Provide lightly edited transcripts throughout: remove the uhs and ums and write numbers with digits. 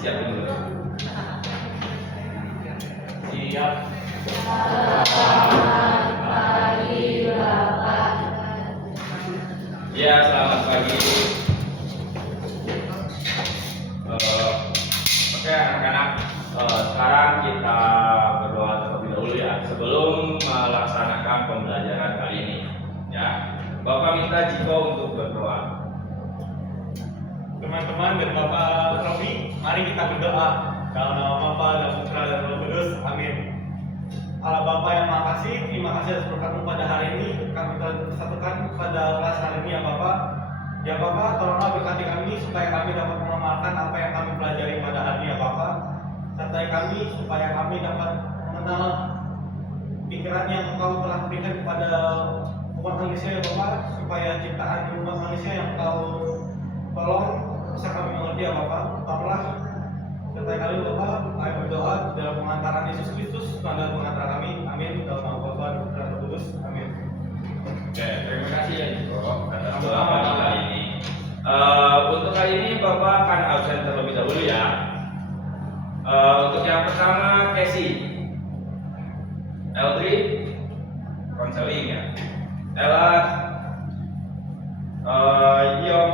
Siap dulu. Siap. Selamat pagi Bapak. Ya, selamat pagi. Oke anak-anak, sekarang kita berdoa terlebih dahulu ya sebelum melaksanakan pembelajaran kali ini. Ya, Bapak minta Jiko untuk berdoa. Teman-teman dan Bapak Robi, mari kita berdoa. Dalam nama Bapa dan Putra dan Roh Kudus, amin. Allah Bapa yang Maha Kasih, terima kasih atas berkat-Mu pada hari ini. Kami telah disatukan pada kelas hari ini ya Bapak. Ya Bapak, tolonglah berkati kami supaya kami dapat mengamalkan apa yang kami pelajari pada hari ini ya Bapak. Sertai kami supaya kami dapat mengenal pikiran yang Engkau telah berikan kepada umat manusia ya Bapak, supaya ciptaan umat manusia yang Engkau tolong bisa kami mengerti ya Bapak. Tolonglah sertai kami Bapak. Kami berdoa dalam pengantaran Yesus Kristus, dalam pengantaran kami. Amin. Dalam nama Bapa dan Putra dan Roh Kudus. Amin. Oke, terima kasih ya Jiko atas doa pagi kali ini. Untuk kali ini Bapak akan absen terlebih dahulu ya. Untuk yang pertama Casey, Eldri, konseling ya. Ella, Yom,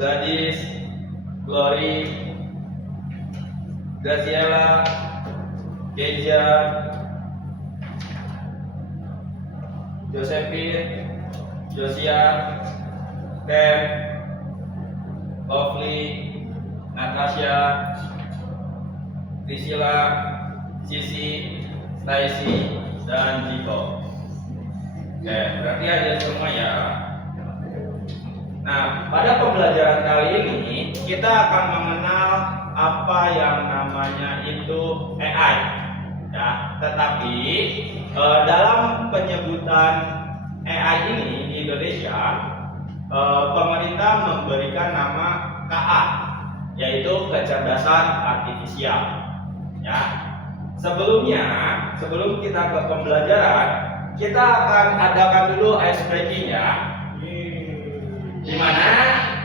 Gadis, Glory, Graciela, Keja, Josephine, Josia, Ken, Lovely, Natasha, Priscilla, Sisi, Stacy, dan Jiko. Oke, berarti ada semua ya. Nah, pada pembelajaran kali ini kita akan mengenal apa yang namanya itu AI. Ya, tetapi dalam penyebutan AI ini di Indonesia, pemerintah memberikan nama KA, yaitu kecerdasan artifisial. Ya, sebelum kita ke pembelajaran, kita akan adakan dulu ice breaking ya. Di mana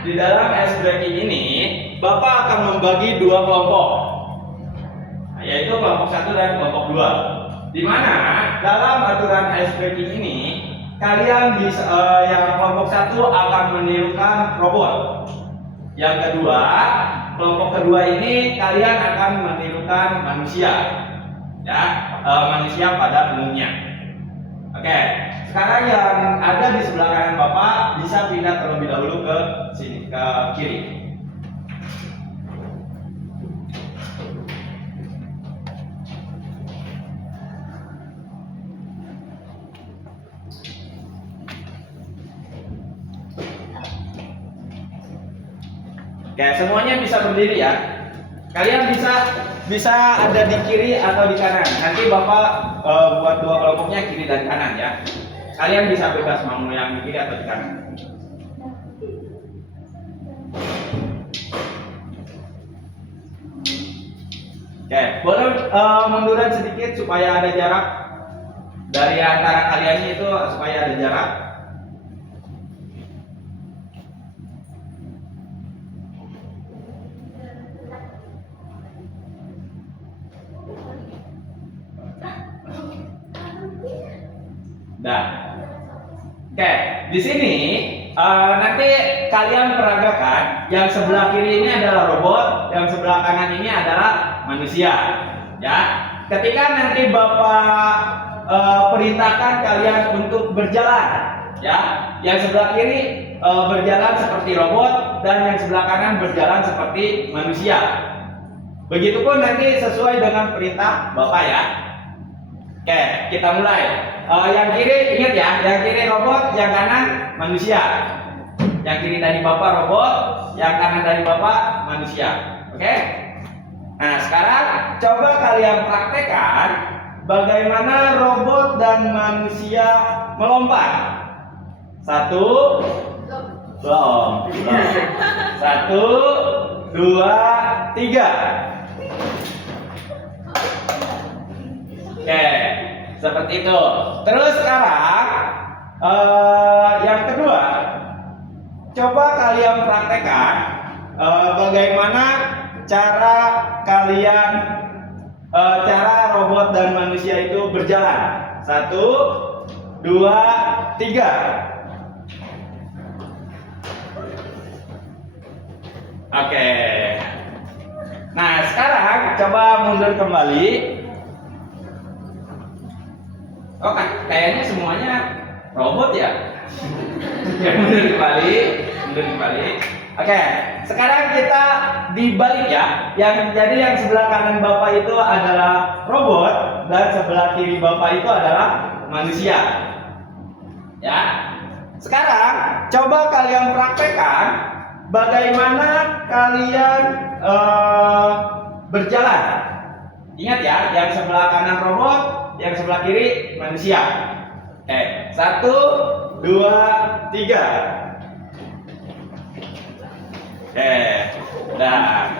di dalam ice breaking ini Bapak akan membagi dua kelompok, yaitu kelompok 1 dan kelompok 2. Di mana dalam aturan ice breaking ini kalian bisa yang kelompok 1 akan menirukan robot. Yang kedua, kelompok kedua ini kalian akan menirukan manusia. Ya, manusia pada umumnya. Oke, sekarang yang ada di sebelah kanan Bapak bisa pindah terlebih dahulu ke sini, ke kiri. Oke, semuanya bisa berdiri ya. Kalian bisa ada di kiri atau di kanan. Nanti Bapak buat dua kelompoknya kiri dan kanan ya. Kalian bisa bebas mau yang di kiri atau di kanan. Oke, boleh munduran sedikit supaya ada jarak dari antara kalian itu, supaya ada jarak. Nah, oke, di sini nanti kalian peragakan yang sebelah kiri ini adalah robot, yang sebelah kanan ini adalah manusia. Ya, ketika nanti Bapak perintahkan kalian untuk berjalan, ya, yang sebelah kiri berjalan seperti robot dan yang sebelah kanan berjalan seperti manusia. Begitupun nanti sesuai dengan perintah Bapak ya. Oke, kita mulai. Yang kiri ingat ya, yang kiri robot, yang kanan manusia. Yang kiri dari Bapak robot, yang kanan dari Bapak manusia. Oke? Nah, sekarang coba kalian praktekkan bagaimana robot dan manusia melompat. Satu, belum. Satu, dua, tiga. Oke, seperti itu. Terus sekarang yang kedua, coba kalian praktekkan bagaimana cara kalian cara robot dan manusia itu berjalan. 1, 2, 3. Oke. Nah, sekarang coba mundur kembali. Oh, kayaknya semuanya robot ya. Ya, mundur kembali. Oke, sekarang kita dibalik ya. Yang sebelah kanan Bapak itu adalah robot dan sebelah kiri Bapak itu adalah manusia. Ya. Sekarang coba kalian praktekkan bagaimana kalian berjalan. Ingat ya, yang sebelah kanan robot, yang sebelah kiri manusia. 1, 2, 3. Nah,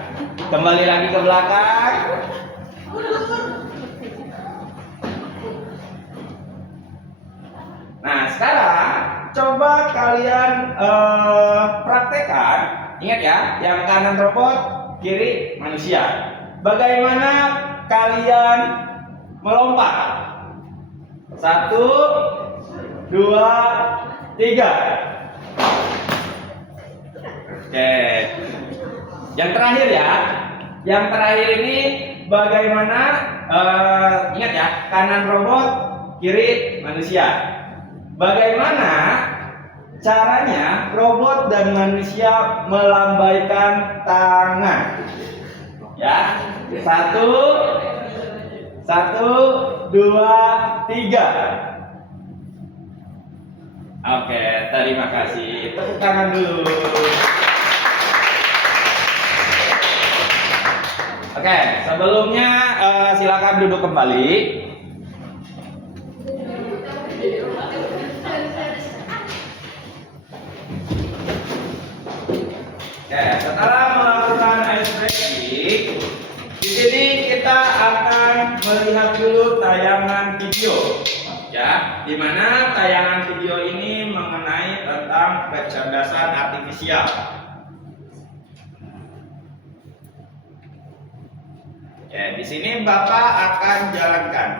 kembali lagi ke belakang. Nah, sekarang coba kalian praktekkan. Ingat ya, yang kanan robot, kiri manusia. Bagaimana kalian melompat? 1, 2, 3. Oke. Yang terakhir ya. Yang terakhir ini bagaimana ingat ya, kanan robot, kiri manusia. Bagaimana caranya robot dan manusia melambaikan tangan? Ya. 1, 2, 3. Oke, terima kasih. Tepuk tangan dulu. Oke, sebelumnya silakan duduk kembali. Oke, setelah melakukan ice breaking, di sini kita akan melihat dulu tayangan video. Ya, di mana tayangan video ini mengenai tentang kecerdasan artifisial. Oke, di sini Bapak akan jalankan.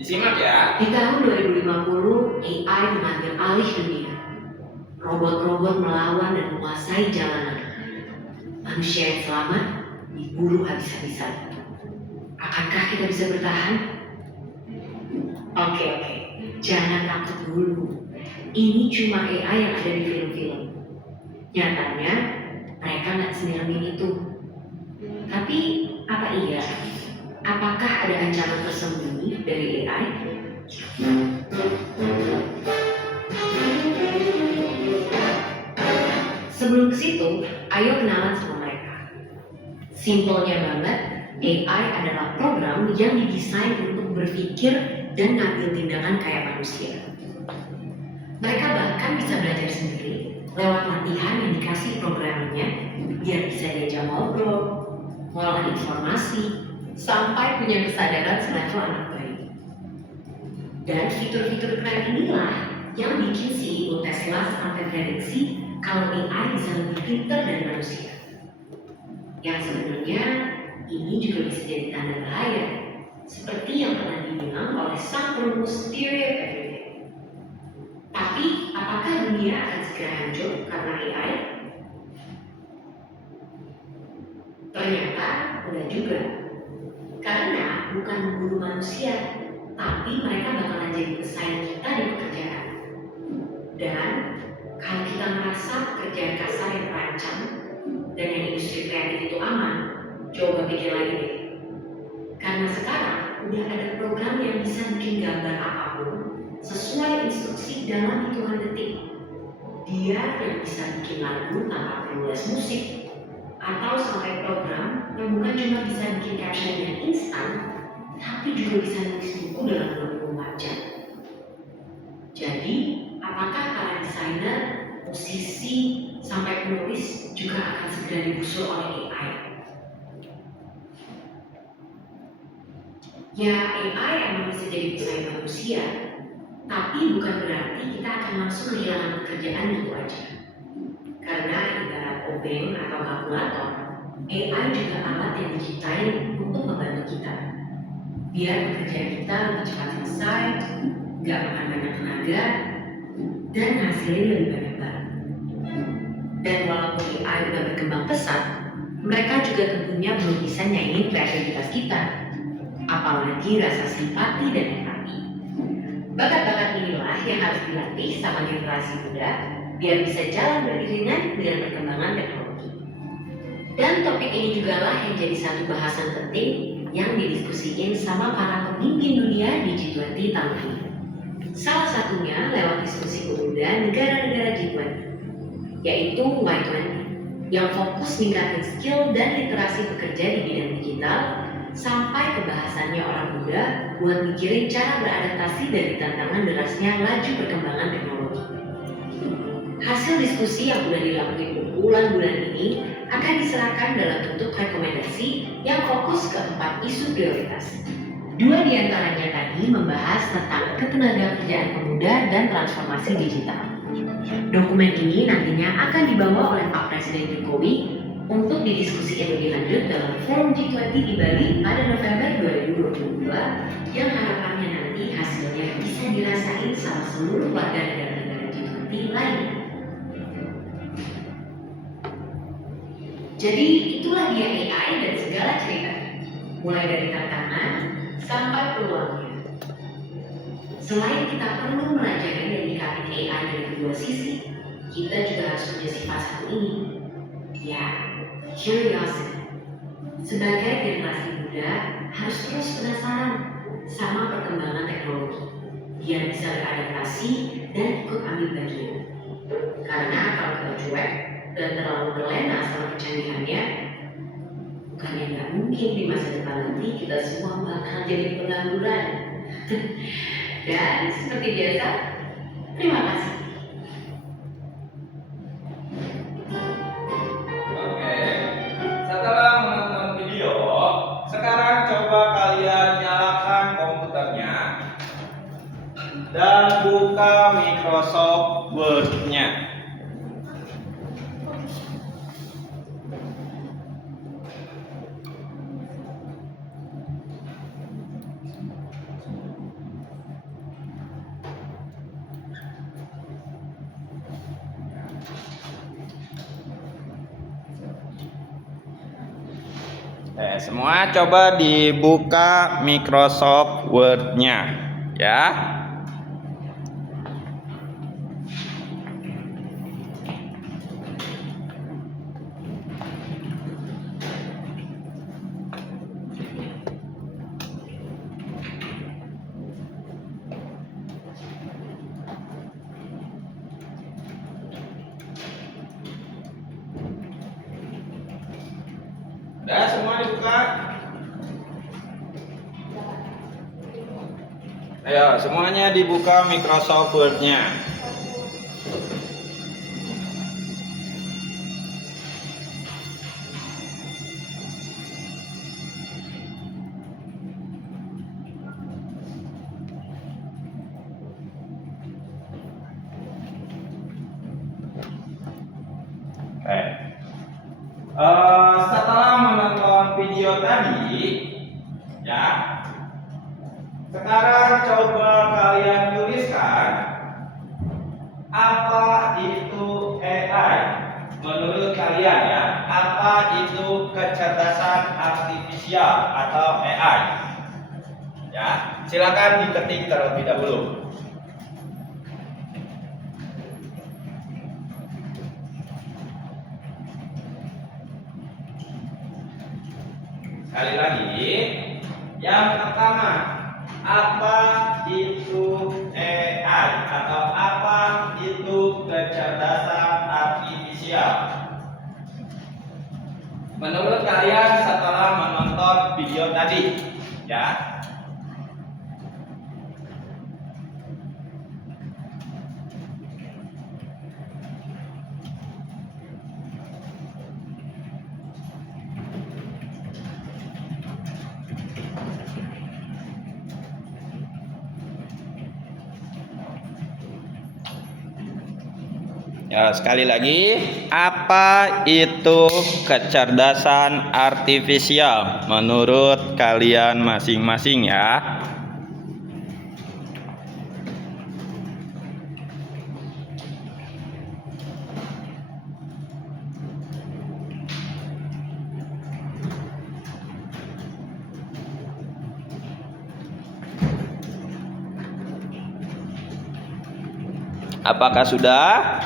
Disimak ya. Di tahun 2050, AI mengambil alih dunia. Robot-robot melawan dan menguasai jalanan. Manusia yang selamat diburu habis-habisan. Akankah kita bisa bertahan? Oke. Jangan takut dulu. Ini cuma AI yang ada di film-film. Nyatanya, mereka nggak senyelemin itu. Tapi, apa iya? Apakah ada ancaman tersembunyi dari AI? Sebelum ke situ, ayo kenalan sama mereka. Simpelnya banget, AI adalah program yang didesain untuk berpikir dan ngambil tindakan kayak manusia. Mereka bahkan bisa belajar sendiri lewat latihan yang dikasih programnya, biar bisa diajak ngobrol, ngolah informasi, sampai punya kesadaran selevel anak bayi. Dan fitur-fitur keren inilah yang bikin CEO Tesla sampai prediksi kalau AI bisa lebih pintar dari manusia. Yang sebenarnya ini juga bisa jadi tanda bahaya, seperti yang pernah dibilang oleh sang perumus theory of everything. Tapi, apakah dunia akan segera hancur karena AI? Ternyata udah juga. Karena bukan memburu manusia, tapi mereka bakalan jadi pesaing kita di pekerjaan. Dan kalau kita merasa pekerjaan kasar yang terancam dan yang industri kreatif itu aman, coba pikir lagi deh. Karena sekarang udah ada program yang bisa bikin gambar apapun sesuai instruksi dalam hitungan detik. Dia yang bisa bikin lagu tanpa perlu les musik, atau sampai program yang bukan cuma bisa bikin caption yang instan, tapi juga bisa nulis buku dalam 24 jam. Jadi, apakah para desainer, musisi, sampai penulis juga akan segera digusur oleh AI? Ya, AI emang bisa jadi pesaing manusia, tapi bukan berarti kita akan langsung kehilangan pekerjaan gitu aja. Karena ibarat obeng atau kalkulator, AI juga alat yang diciptain untuk membantu kita. Biar pekerjaan kita lebih cepat selesai, nggak makan banyak tenaga, dan hasilnya lebih banyak barang. Dan walaupun AI udah berkembang pesat, mereka juga tentunya belum bisa nyaingin kreativitas kita. Apalagi rasa simpati dan empati. Bakat-bakat inilah yang harus dilatih sama generasi muda biar bisa jalan beriringan dengan perkembangan teknologi. Dan topik ini juga lah yang jadi satu bahasan penting yang didiskusiin sama para pemimpin dunia di G20 tahun ini. Salah satunya lewat diskusi pemuda negara-negara G20, yaitu Y20, yang fokus ningkatin skill dan literasi pekerja di bidang digital sampai ke bahasannya orang muda buat mikirin cara beradaptasi dari tantangan derasnya laju perkembangan teknologi. Hasil diskusi yang sudah dilakukan bulan-bulan ini akan diserahkan dalam bentuk rekomendasi yang fokus ke 4 isu prioritas. 2 diantaranya tadi membahas tentang ketenagakerjaan pemuda dan transformasi digital. Dokumen ini nantinya akan dibawa oleh Pak Presiden Jokowi untuk didiskusikan lebih lanjut dalam Forum G20 di Bali pada November 2022 yang harapannya nanti hasilnya bisa dirasain sama seluruh warga negara-negara G20 lainnya. Jadi itulah dia AI dan segala ceritanya, mulai dari tantangan sampai peluangnya. Selain kita perlu melajari dan menyikapi AI dari kedua sisi, kita juga harus punya sifat satu ini, ya, curiosity. Sebagai generasi muda harus terus penasaran sama perkembangan teknologi, biar bisa beradaptasi dan ikut ambil bagian. Karena kalau kita cuek dan terlalu terlena sama kecanggihannya, bukannya nggak mungkin di masa depan nanti kita semua bakal jadi pengangguran. Dan seperti biasa, terima kasih. Oke, setelah menonton video, sekarang coba kalian nyalakan komputernya dan buka Microsoft Word-nya. Semua coba dibuka Microsoft Word-nya, ya. Udah semua dibuka? Ayo, semuanya dibuka Microsoft Word-nya. Setelah menonton video tadi, ya, sekarang coba kalian tuliskan apa itu AI. Menurut kalian ya, apa itu kecerdasan artifisial atau AI? Ya, silakan diketik terlebih dahulu. Sekali lagi, yang pertama, apa itu AI atau apa itu kecerdasan artifisial? Menurut kalian setelah menonton video tadi, ya. Ya, sekali lagi, apa itu kecerdasan artifisial menurut kalian masing-masing ya? Apakah sudah?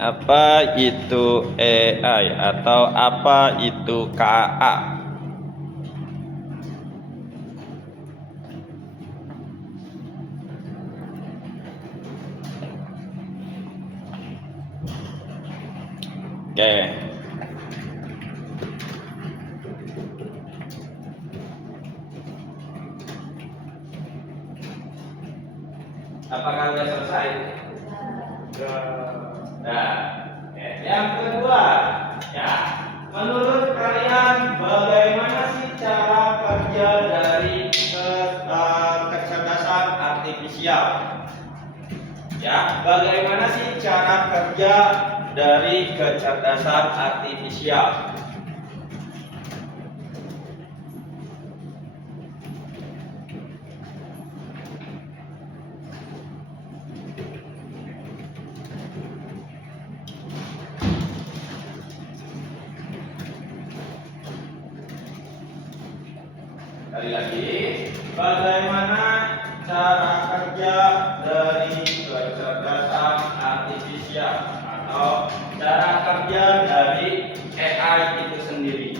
Apa itu AI atau apa itu KA? Oke. Apakah sudah selesai? Nah, yang kedua, ya, menurut kalian bagaimana sih cara kerja dari kecerdasan artifisial? Ya, bagaimana sih cara kerja dari kecerdasan artifisial? Sekali lagi, bagaimana cara kerja dari kecerdasan artifisial atau cara kerja dari AI itu sendiri?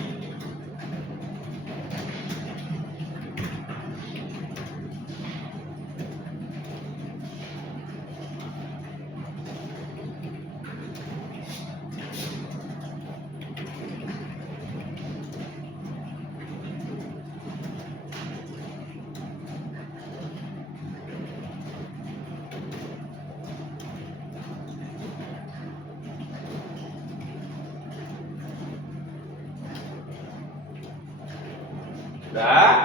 Sudah?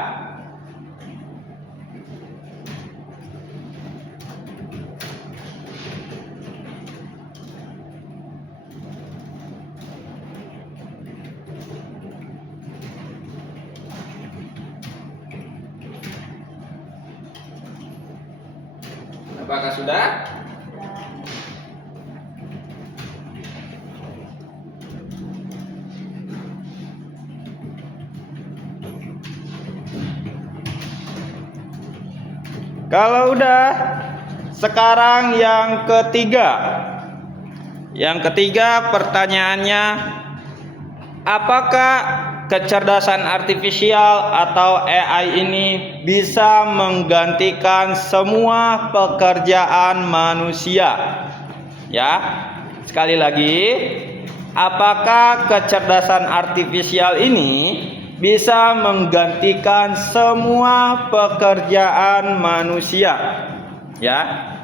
Apakah sudah? Kalau udah, sekarang yang ketiga. Yang ketiga pertanyaannya, apakah kecerdasan artifisial atau AI ini bisa menggantikan semua pekerjaan manusia? Ya, sekali lagi, apakah kecerdasan artifisial ini bisa menggantikan semua pekerjaan manusia? Ya.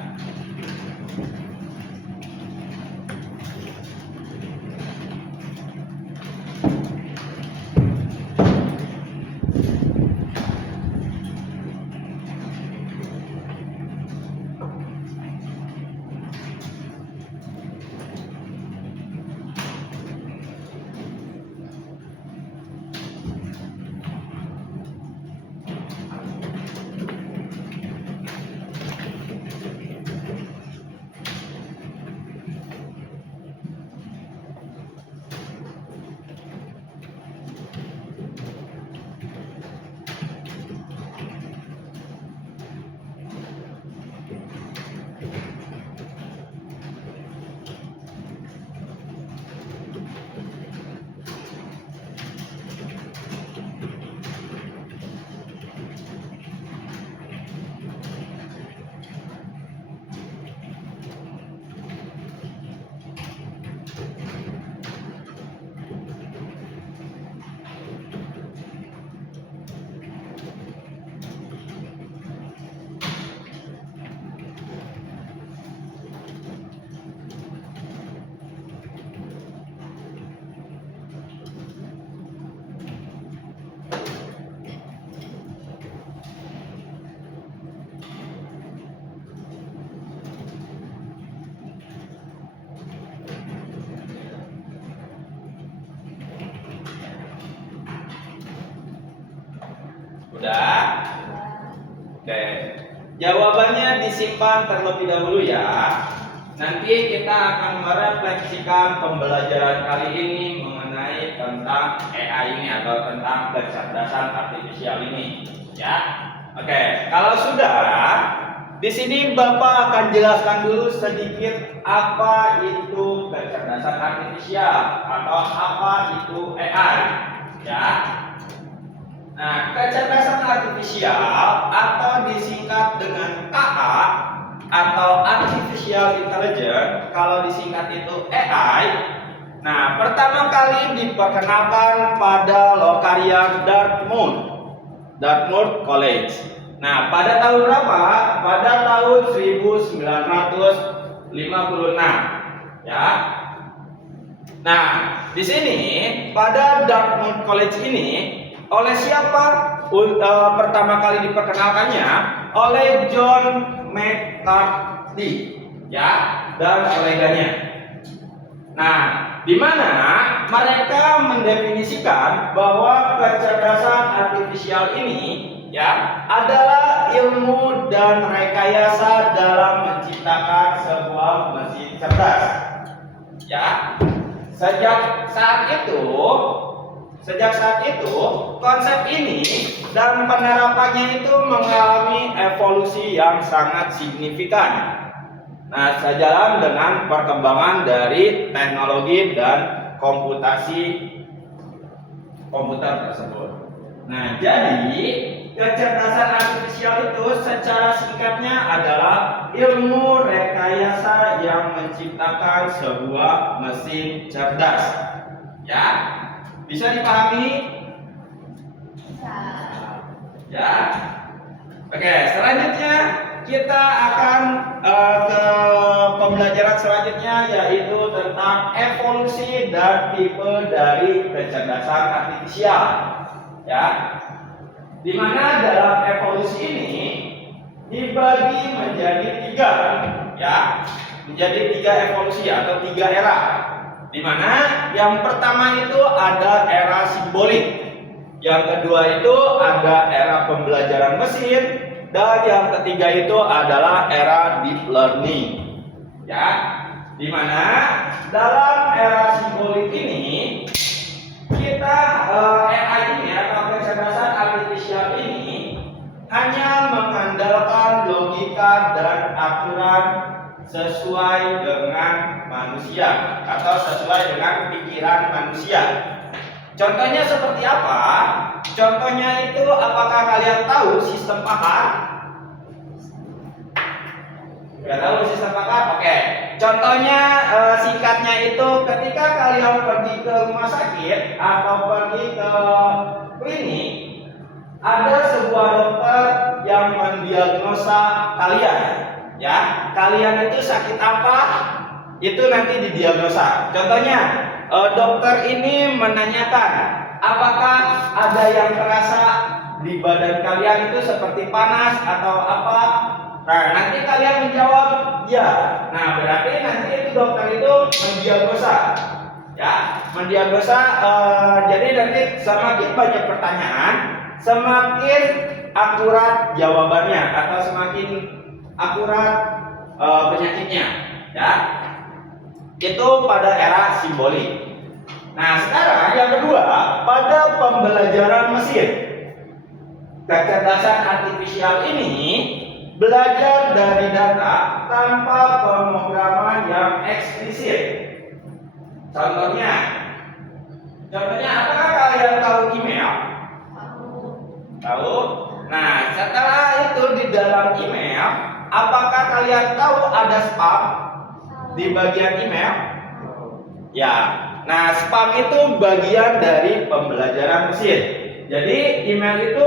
Sudah? Oke. Jawabannya disimpan terlebih dahulu ya. Nanti kita akan merefleksikan pembelajaran kali ini mengenai tentang AI ini atau tentang kecerdasan artifisial ini, ya. Oke, kalau sudah, di sini Bapak akan jelaskan dulu sedikit apa itu kecerdasan artifisial atau apa itu AI, ya. Nah, kecerdasan artifisial atau disingkat dengan KA atau artificial intelligence, kalau disingkat itu AI. Nah, pertama kali diperkenalkan pada lokarian Dartmouth College. Nah, pada tahun berapa? Pada tahun 1956, ya. Nah, di sini pada Dartmouth College ini oleh siapa pertama kali diperkenalkannya? Oleh John McCarthy, ya, dan koleganya. Nah, di mana mereka mendefinisikan bahwa kecerdasan artifisial ini, ya, adalah ilmu dan rekayasa dalam menciptakan sebuah mesin cerdas. Ya, sejak saat itu konsep ini dan penerapannya itu mengalami evolusi yang sangat signifikan. Nah, sejalan dengan perkembangan dari teknologi dan komputer tersebut. Nah, jadi kecerdasan artifisial itu secara singkatnya adalah ilmu rekayasa yang menciptakan sebuah mesin cerdas. Ya. Bisa dipahami? Ya. Oke, selanjutnya kita akan ke pembelajaran selanjutnya, yaitu tentang evolusi dan tipe dari kecerdasan artifisial. Ya. Di mana dalam evolusi ini dibagi menjadi tiga, ya. Menjadi tiga evolusi atau tiga era. Di mana yang pertama itu ada era simbolik, yang kedua itu ada era pembelajaran mesin, dan yang ketiga itu adalah era deep learning. Ya, di mana dalam era simbolik ini kita AI ini atau kecerdasan artifisial ini hanya mengandalkan logika dan aturan sesuai dengan manusia atau sesuai dengan pikiran manusia. Contohnya seperti apa? Contohnya itu, apakah kalian tahu sistem Pakar? Tidak tahu sistem Pakar? Oke. Contohnya singkatnya itu, ketika kalian pergi ke rumah sakit atau pergi ke klinik, ada sebuah dokter yang mendiagnosa kalian. Ya, kalian itu sakit apa? Itu nanti didiagnosa. Contohnya, dokter ini menanyakan, apakah ada yang terasa di badan kalian itu seperti panas atau apa? Nah, nanti kalian menjawab ya. Nah, berarti nanti itu dokter itu mendiagnosa. Ya, mendiagnosa. Jadi nanti semakin banyak pertanyaan, semakin akurat jawabannya atau semakin akurat penyakitnya, ya. Itu pada era simbolik. Nah, sekarang yang kedua, pada pembelajaran mesin. Kecerdasan artifisial ini belajar dari data tanpa pemrograman yang eksplisit. Contohnya, apakah kalian tahu email? Tahu? Nah, setelah itu di dalam email, apakah kalian tahu ada spam di bagian email? Ya. Nah, spam itu bagian dari pembelajaran mesin. Jadi email itu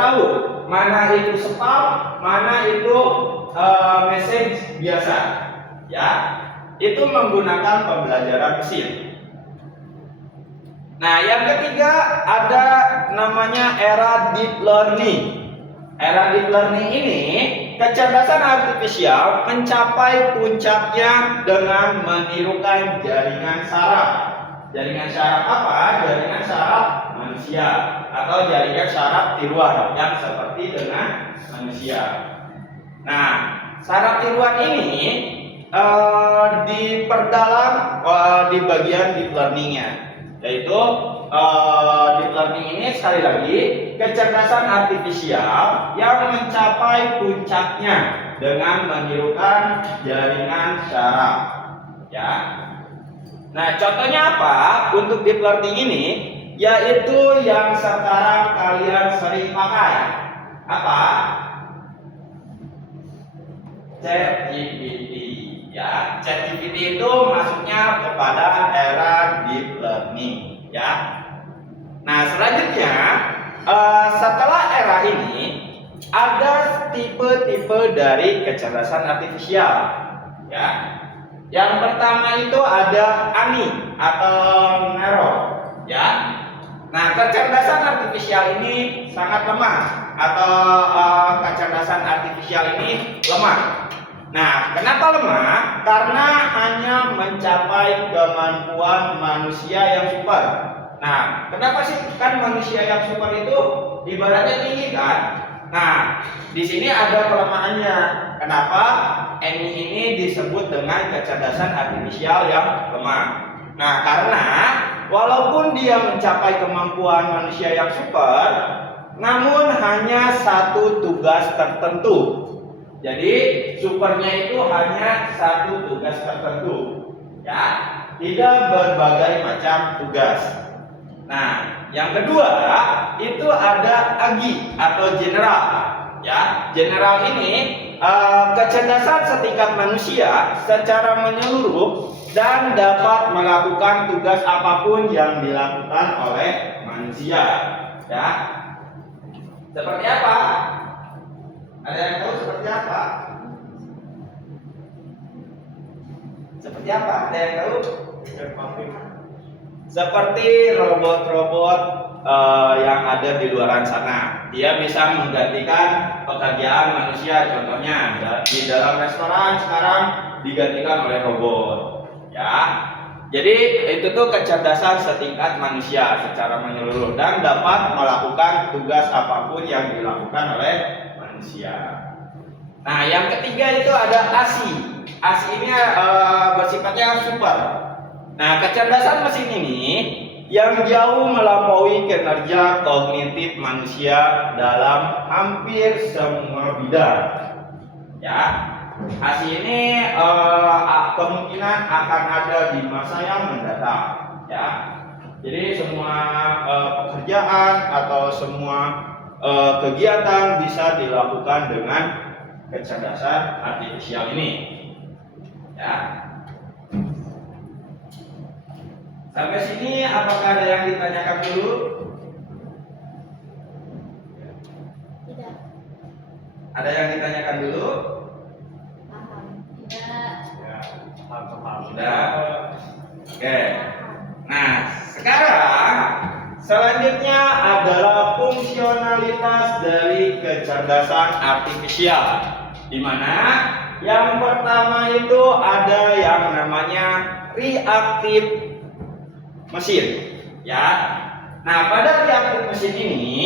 tahu mana itu spam, mana itu message biasa. Ya. Itu menggunakan pembelajaran mesin. Nah, yang ketiga ada namanya era deep learning. Era deep learning ini, kecerdasan artifisial mencapai puncaknya dengan menirukan jaringan saraf. Jaringan saraf apa? Jaringan saraf manusia atau jaringan saraf tiruan yang seperti dengan manusia. Nah, saraf tiruan ini diperdalam di bagian deep learning-nya, yaitu deep learning ini sekali lagi kecerdasan artifisial yang mencapai puncaknya dengan menirukan jaringan saraf, ya. Nah, contohnya apa untuk deep learning ini? Yaitu yang sekarang kalian sering pakai. Apa? ChatGPT, ya. ChatGPT itu masuknya kepada era deep learning, ya. Nah, selanjutnya setelah era ini ada tipe-tipe dari kecerdasan artifisial, ya. Yang pertama itu ada ANI atau Neural, ya. Nah, kecerdasan artifisial ini sangat lemah atau kecerdasan artifisial ini lemah. Nah, kenapa lemah? Karena hanya mencapai kemampuan manusia yang super. Nah, kenapa sih kan manusia yang super itu ibaratnya tinggi kan? Nah, di sini ada kelemahannya. Kenapa? ANI ini disebut dengan kecerdasan artifisial yang lemah. Nah, karena walaupun dia mencapai kemampuan manusia yang super, namun hanya satu tugas tertentu. Jadi supernya itu hanya satu tugas tertentu, ya, tidak berbagai macam tugas. Nah, yang kedua itu ada AGI atau general, ya. General ini kecerdasan setingkat manusia secara menyeluruh dan dapat melakukan tugas apapun yang dilakukan oleh manusia, ya. Seperti apa? Ada yang tahu seperti apa? Seperti apa? Ada yang tahu? Seperti robot-robot yang ada di luar sana. Dia bisa menggantikan pekerjaan manusia. Contohnya di dalam restoran sekarang digantikan oleh robot, ya. Jadi itu tuh kecerdasan setingkat manusia secara menyeluruh dan dapat melakukan tugas apapun yang dilakukan oleh manusia. Nah, yang ketiga itu ada ASI. ASI ini bersifatnya super. Nah, kecerdasan mesin ini yang jauh melampaui kinerja kognitif manusia dalam hampir semua bidang, ya. ASI ini kemungkinan akan ada di masa yang mendatang, ya. Jadi semua pekerjaan atau semua kegiatan bisa dilakukan dengan kecerdasan artifisial ini, ya. Sampai sini apakah ada yang ditanyakan dulu? Tidak. Ada yang ditanyakan dulu? Paham. Tidak. Ya, paham. Sudah. Oke. Nah, sekarang selanjutnya adalah fungsionalitas dari kecerdasan artifisial, di mana yang pertama itu ada yang namanya reaktif mesin, ya. Nah, pada reaktif mesin ini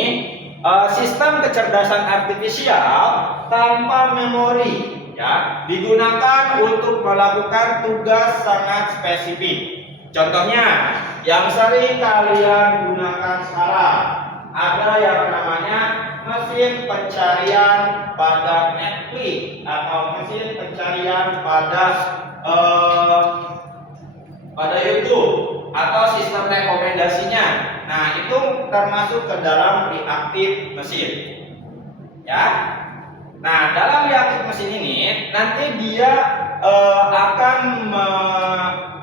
sistem kecerdasan artifisial tanpa memori, ya, digunakan untuk melakukan tugas sangat spesifik. Contohnya yang sering kalian gunakan sekarang ada yang namanya mesin pencarian pada Netflix atau mesin pencarian pada YouTube atau sistem rekomendasinya. Nah, itu termasuk ke dalam reaktif mesin, ya. Nah, dalam reaktif mesin ini nanti dia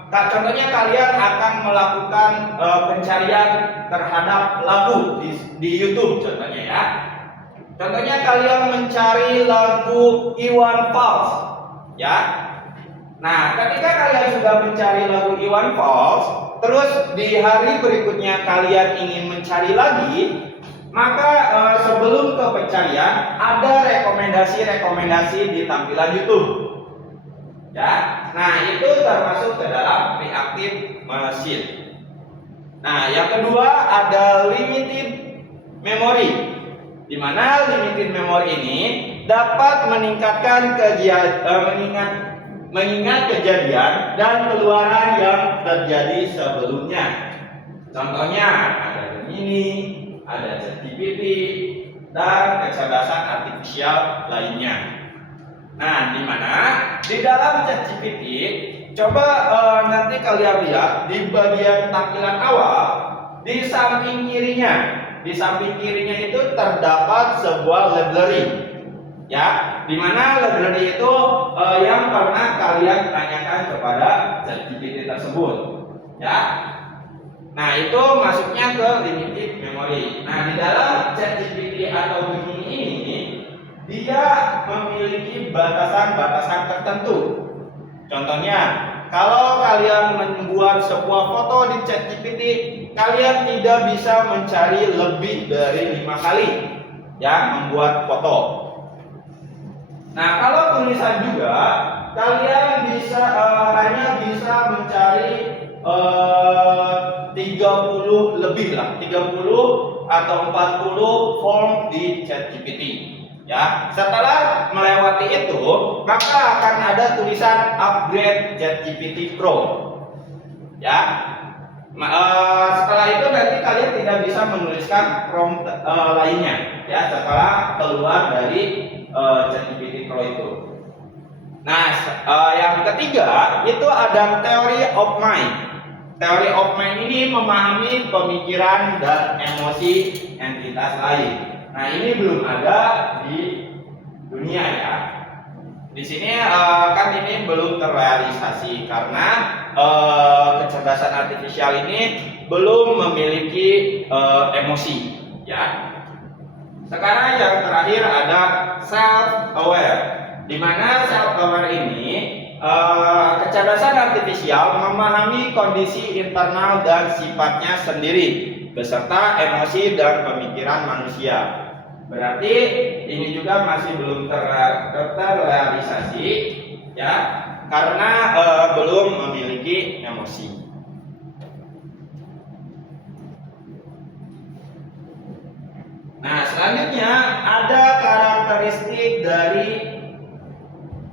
contohnya kalian akan melakukan pencarian terhadap lagu di YouTube, contohnya, ya. Contohnya kalian mencari lagu Iwan Fals, ya. Nah, ketika kalian sudah mencari lagu Iwan Fals, terus di hari berikutnya kalian ingin mencari lagi, maka sebelum ke pencarian ada rekomendasi di tampilan YouTube, ya. Nah, itu termasuk ke dalam reaktif mesin. Nah, yang kedua ada limited memory, di mana limited memory ini dapat meningkatkan mengingat kejadian dan keluaran yang terjadi sebelumnya. Contohnya ada Gemini, ada ChatGPT, dan kecerdasan artifisial lainnya. Nah, di mana di dalam ChatGPT, coba nanti kalian lihat di bagian tampilan awal, di samping kirinya itu terdapat sebuah library, ya, di mana library itu yang pernah kalian tanyakan kepada ChatGPT tersebut, ya. Nah, itu masuknya ke limited memory. Nah, di dalam ChatGPT atau Gemini ini, dia memiliki batasan-batasan tertentu. Contohnya, kalau kalian membuat sebuah foto di ChatGPT, kalian tidak bisa mencari lebih dari 5 kali ya membuat foto. Nah, kalau tulisan juga, kalian hanya bisa mencari 30 lebih lah, 30 atau 40 form di ChatGPT. Ya, setelah melewati itu, maka akan ada tulisan upgrade ChatGPT Pro. Ya, setelah itu nanti kalian tidak bisa menuliskan prompt lainnya. Ya, setelah keluar dari ChatGPT Pro itu. Nah, yang ketiga itu ada theory of mind. Theory of mind ini memahami pemikiran dan emosi entitas lain. Nah, ini belum ada di dunia ya. Di sini kan ini belum terrealisasi karena kecerdasan artifisial ini belum memiliki emosi ya. Sekarang yang terakhir ada self aware, di mana self aware ini kecerdasan artifisial memahami kondisi internal dan sifatnya sendiri beserta emosi dan pemikiran manusia. Berarti ini juga masih belum terrealisasi ya, karena belum memiliki emosi. Nah, selanjutnya ada karakteristik dari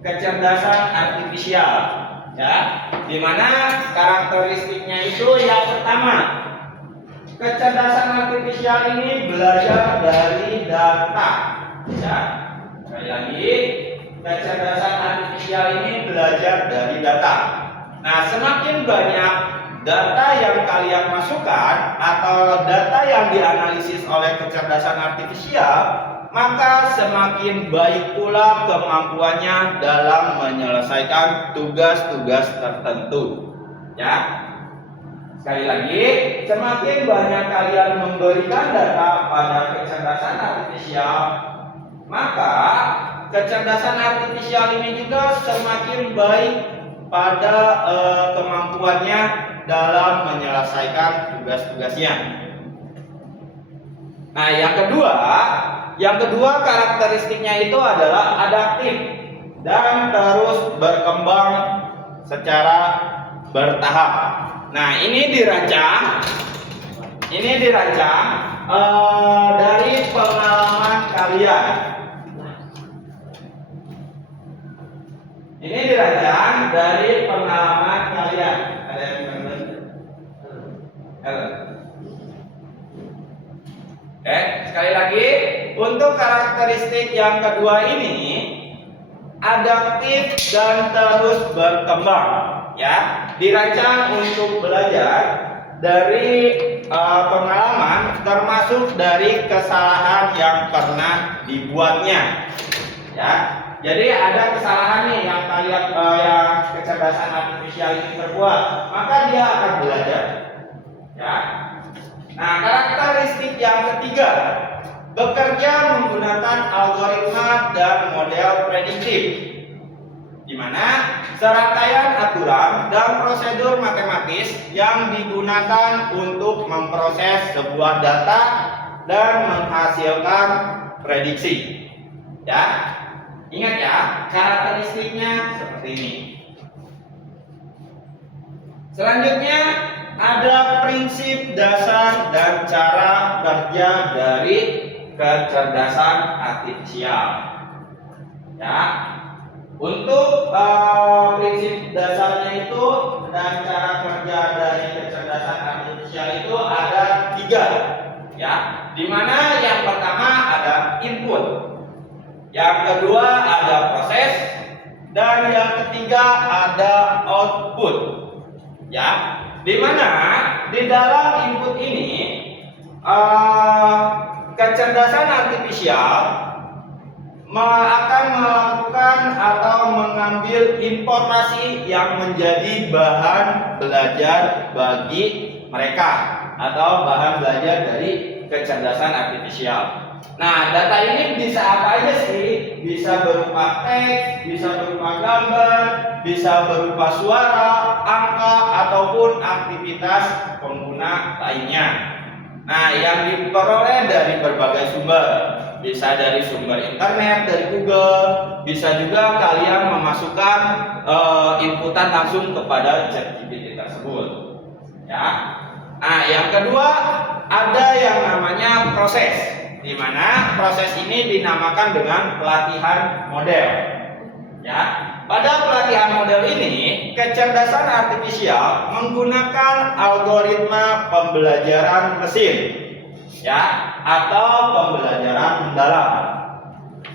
kecerdasan artifisial ya, di mana karakteristiknya itu yang pertama, kecerdasan artifisial ini belajar dari data ya. Sekali lagi, kecerdasan artifisial ini belajar dari data. Nah, semakin banyak data yang kalian masukkan atau data yang dianalisis oleh kecerdasan artifisial, maka semakin baik pula kemampuannya dalam menyelesaikan tugas-tugas tertentu. Ya. Sekali lagi, semakin banyak kalian memberikan data pada kecerdasan artifisial, maka kecerdasan artifisial ini juga semakin baik pada kemampuannya dalam menyelesaikan tugas-tugasnya. Nah, yang kedua karakteristiknya itu adalah adaptif dan terus berkembang secara bertahap. Nah, ini dirancang dari pengalaman kalian. Ini dirancang dari pengalaman kalian. Ada yang benar? Halo. Oke, sekali lagi, untuk karakteristik yang kedua ini adaptif dan terus berkembang, ya, dirancang untuk belajar dari pengalaman, termasuk dari kesalahan yang pernah dibuatnya, ya. Jadi ada kesalahan nih yang kalian yang kecerdasan artifisial ini terbuat, maka dia akan belajar, ya. Nah, karakteristik yang ketiga, bekerja menggunakan algoritma dan model prediktif, di mana serangkaian aturan dan prosedur matematis yang digunakan untuk memproses sebuah data dan menghasilkan prediksi. Ya, ingat ya, karakteristiknya seperti ini. Selanjutnya ada ada prinsip dasar dan cara kerja dari kecerdasan artifisial. Ya, untuk prinsip dasarnya itu dan cara kerja dari kecerdasan artifisial itu ada 3, ya. Dimana yang pertama ada input, yang kedua ada proses, dan yang ketiga ada output. Ya, dimana di dalam input ini kecerdasan artifisial akan melakukan atau mengambil informasi yang menjadi bahan belajar bagi mereka atau bahan belajar dari kecerdasan artifisial. Nah, data ini bisa apa aja sih? Bisa berupa teks, bisa berupa gambar, bisa berupa suara, angka, ataupun aktivitas pengguna lainnya. Nah, yang diperoleh dari berbagai sumber. Bisa dari sumber internet, dari Google, bisa juga kalian memasukkan inputan langsung kepada ChatGPT tersebut. Ya. Nah, yang kedua ada yang namanya proses, di mana proses ini dinamakan dengan pelatihan model. Ya, pada pelatihan model ini kecerdasan artifisial menggunakan algoritma pembelajaran mesin, ya, atau pembelajaran mendalam,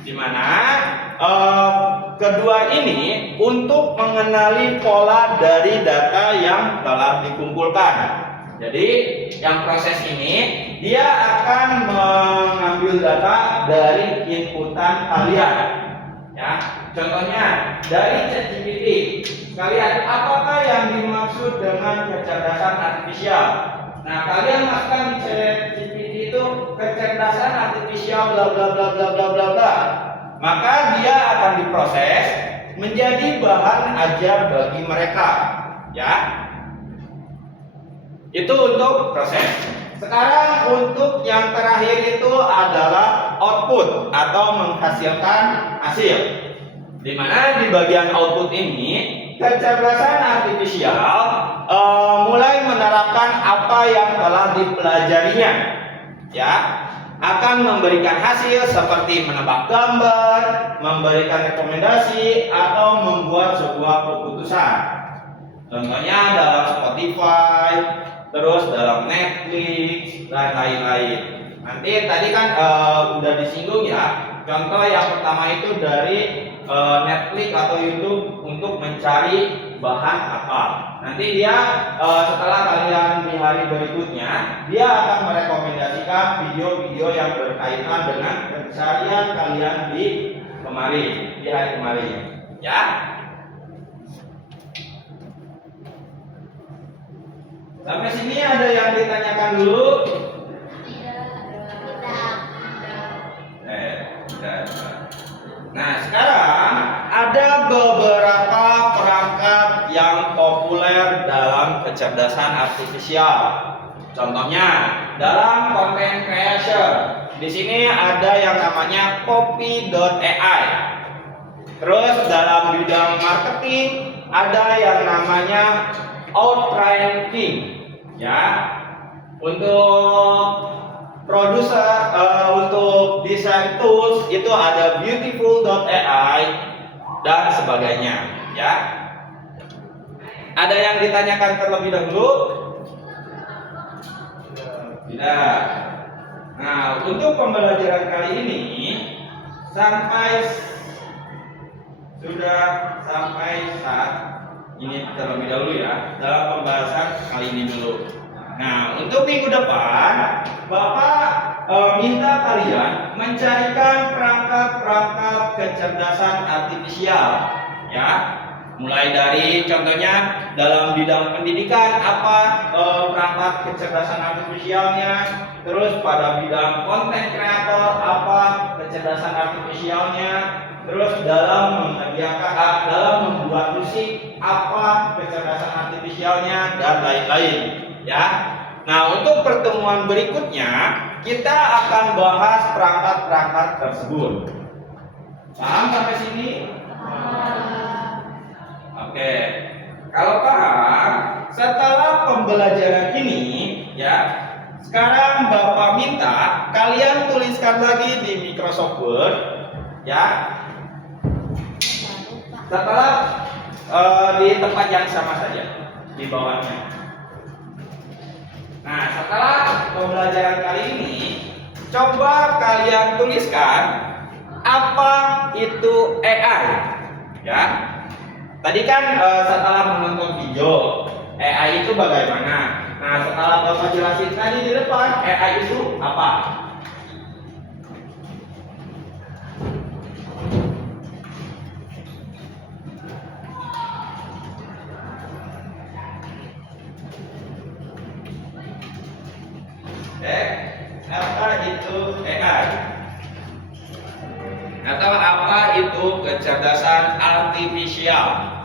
di mana kedua ini untuk mengenali pola dari data yang telah dikumpulkan. Jadi yang proses ini dia akan mengambil data dari inputan kalian, ya. Contohnya dari ChatGPT, kalian apakah yang dimaksud dengan kecerdasan artifisial? Nah, kalian masukkan di ChatGPT itu kecerdasan artifisial bla bla bla bla bla bla bla. Maka dia akan diproses menjadi bahan ajar bagi mereka, ya. Itu untuk proses. Sekarang untuk yang terakhir itu adalah output atau menghasilkan hasil. Di mana di bagian output ini kecerdasan artifisial mulai menerapkan apa yang telah dipelajarinya, ya, akan memberikan hasil seperti menebak gambar, memberikan rekomendasi, atau membuat sebuah keputusan. Contohnya dalam Spotify, terus dalam Netflix, dan lain-lain. Nanti tadi kan udah disinggung ya. Contoh yang pertama itu dari Netflix atau YouTube untuk mencari bahan apa. Nanti dia setelah kalian di hari berikutnya, dia akan merekomendasikan video-video yang berkaitan dengan pencarian kalian di hari kemarin, ya. Sampai sini ada yang ditanyakan dulu? Tidak. Nah, sekarang ada beberapa perangkat yang populer dalam kecerdasan artifisial. Contohnya dalam content creation. Di sini ada yang namanya copy.ai. Terus dalam bidang marketing ada yang namanya outranking, ya. Untuk produser, untuk desain tools itu ada beautiful.ai dan sebagainya, ya. Ada yang ditanyakan terlebih dahulu? Tidak. Nah, untuk pembelajaran kali ini sudah sampai saat ini terlebih dahulu ya, dalam pembahasan kali ini dulu. Nah, untuk minggu depan Bapak minta kalian mencarikan perangkat-perangkat kecerdasan artifisial, ya. Mulai dari contohnya dalam bidang pendidikan apa perangkat kecerdasan artifisialnya, terus pada bidang konten kreator apa kecerdasan artifisialnya, terus dalam membuat musik apa kecerdasan artifisialnya, dan lain-lain, ya. Nah, untuk pertemuan berikutnya kita akan bahas perangkat-perangkat tersebut. Paham sampai sini? Oke. Kalau paham, setelah pembelajaran ini Sekarang Bapak minta kalian tuliskan lagi di Microsoft Word, ya. Baru Pak. Setelah di tempat yang sama saja, di bawahnya. Nah, setelah pembelajaran kali ini, coba kalian tuliskan apa itu AI, ya. Tadi kan setelah menonton video, AI itu bagaimana? Nah, setelah Bapak jelasin tadi di depan, AI itu apa? Apa itu AI? Atau apa itu kecerdasan artifisial?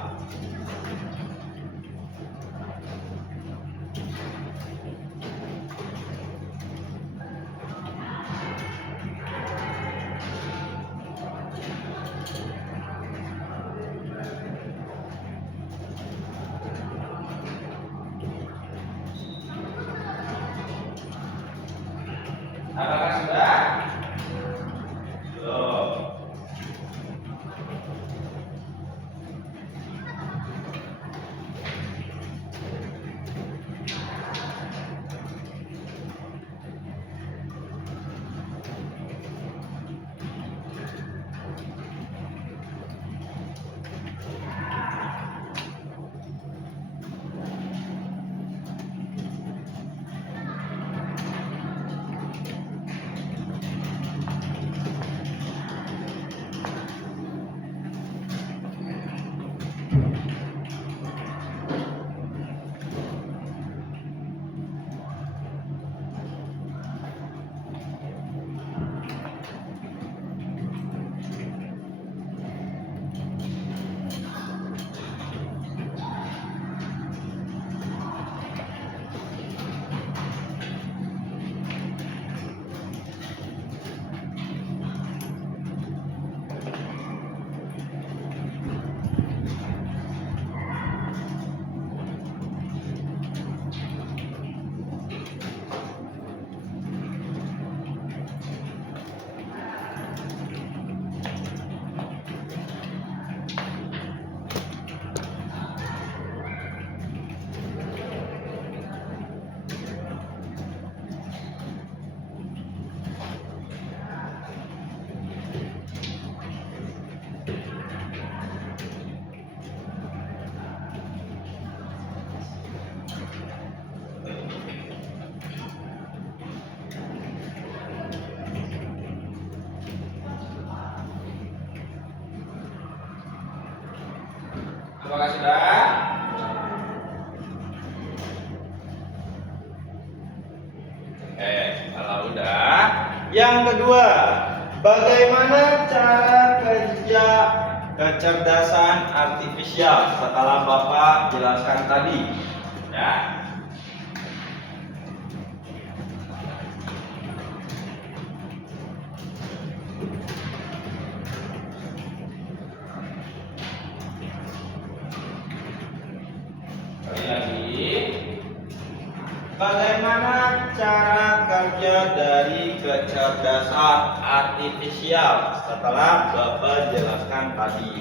Apakah sudah? Belum. Apakah sudah? Kalau udah, yang kedua, bagaimana cara kerja kecerdasan artifisial setelah Bapak jelaskan tadi, ya? Sekali lagi, bagaimana cara kerja dari kecerdasan artifisial setelah Bapak jelaskan tadi?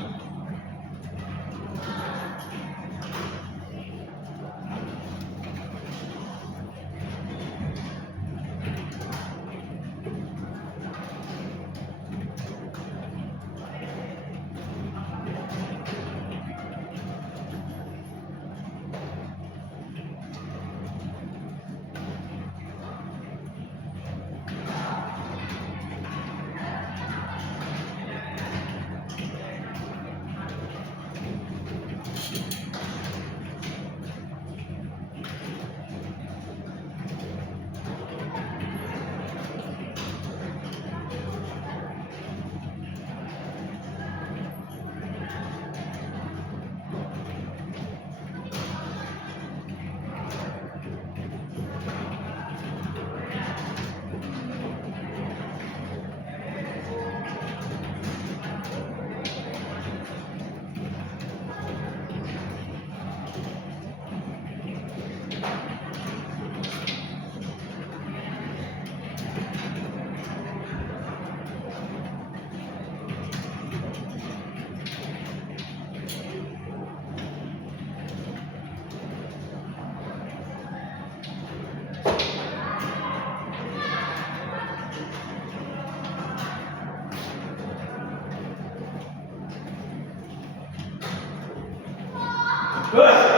Good.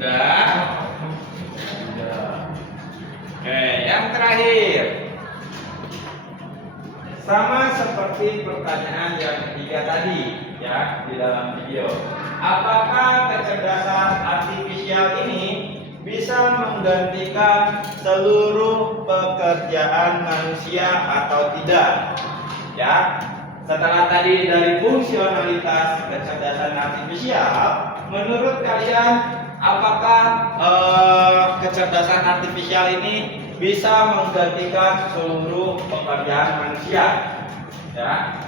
Udah. Oke, yang terakhir. Sama seperti pertanyaan yang ketiga tadi ya di dalam video. Apakah kecerdasan artifisial ini bisa menggantikan seluruh pekerjaan manusia atau tidak? Ya. Setelah tadi dari fungsionalitas kecerdasan artifisial, menurut kalian apakah kecerdasan artifisial ini bisa menggantikan seluruh pekerjaan manusia? Ya.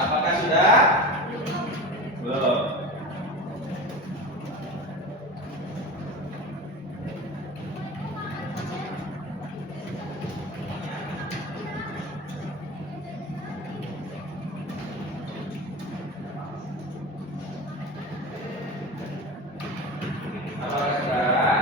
Apakah sudah? Belum. Apakah sudah?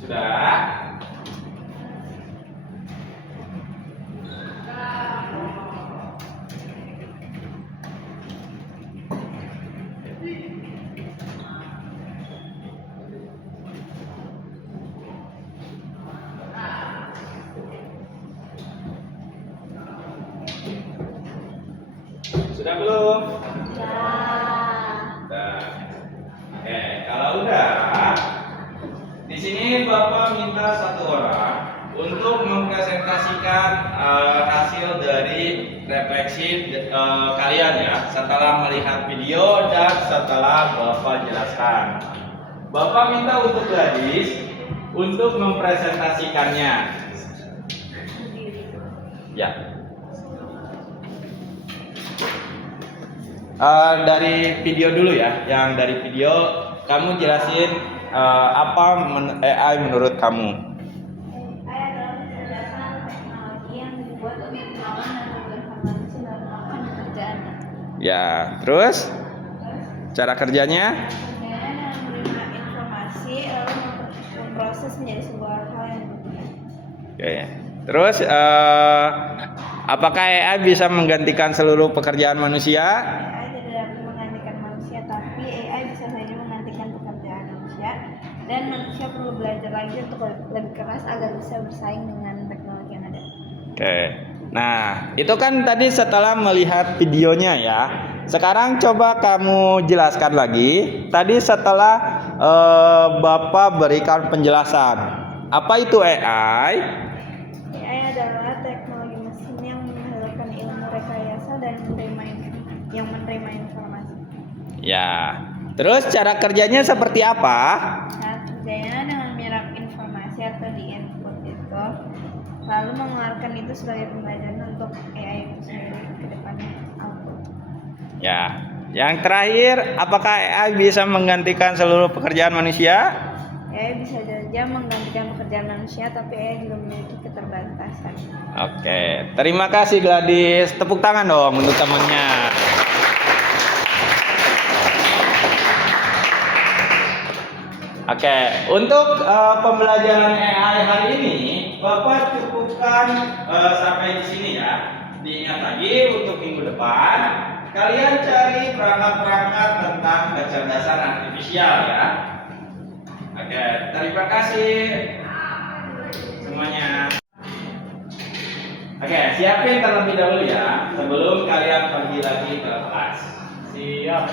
Sudah? Sudah belum? Udah. Oke, kalau udah, di sini Bapak minta satu orang untuk mempresentasikan hasil dari refleksi kalian ya, setelah melihat video dan setelah Bapak jelaskan. Bapak minta untuk gadis untuk mempresentasikannya. Ya. Dari video dulu ya, yang dari video kamu jelasin apa AI menurut kamu? AI adalah kecerdasan teknologi yang dibuat untuk melawan dan berinformasi dalam melakukan pekerjaannya. Ya, terus cara kerjanya? Kerjanya dengan menerima informasi lalu memproses menjadi sebuah hal yang dibutuhkan. Oke. Terus apakah AI bisa menggantikan seluruh pekerjaan manusia? AI tidak dapat menggantikan manusia, tapi AI bisa saja menggantikan pekerjaan manusia, dan manusia perlu belajar lagi untuk lebih keras agar bisa bersaing dengan teknologi yang ada. Oke. Nah, itu kan tadi setelah melihat videonya ya. Sekarang coba kamu jelaskan lagi. Tadi setelah Bapak berikan penjelasan. Apa itu AI? AI adalah teknologi mesin yang menghasilkan ilmu rekayasa dan menerima informasi. Ya. Terus cara kerjanya seperti apa? Cara kerjanya dengan menyerap informasi atau di input itu, lalu mengeluarkan itu sebagai pembelajaran untuk AI itu sendiri ke depannya output. Ya. Yang terakhir, apakah AI bisa menggantikan seluruh pekerjaan manusia? AI bisa saja menggantikan pekerjaan manusia, tapi AI juga memiliki keterbatasan. Oke, terima kasih Gladys. Tepuk tangan dong untuk temannya. Oke, untuk pembelajaran AI hari ini, Bapak cukupkan sampai di sini ya. Diingat lagi untuk minggu depan, kalian cari perangkat-perangkat tentang kecerdasan artifisial ya. Oke, terima kasih semuanya. Oke, siapin terlebih dahulu ya sebelum kalian pergi lagi ke kelas. Siap.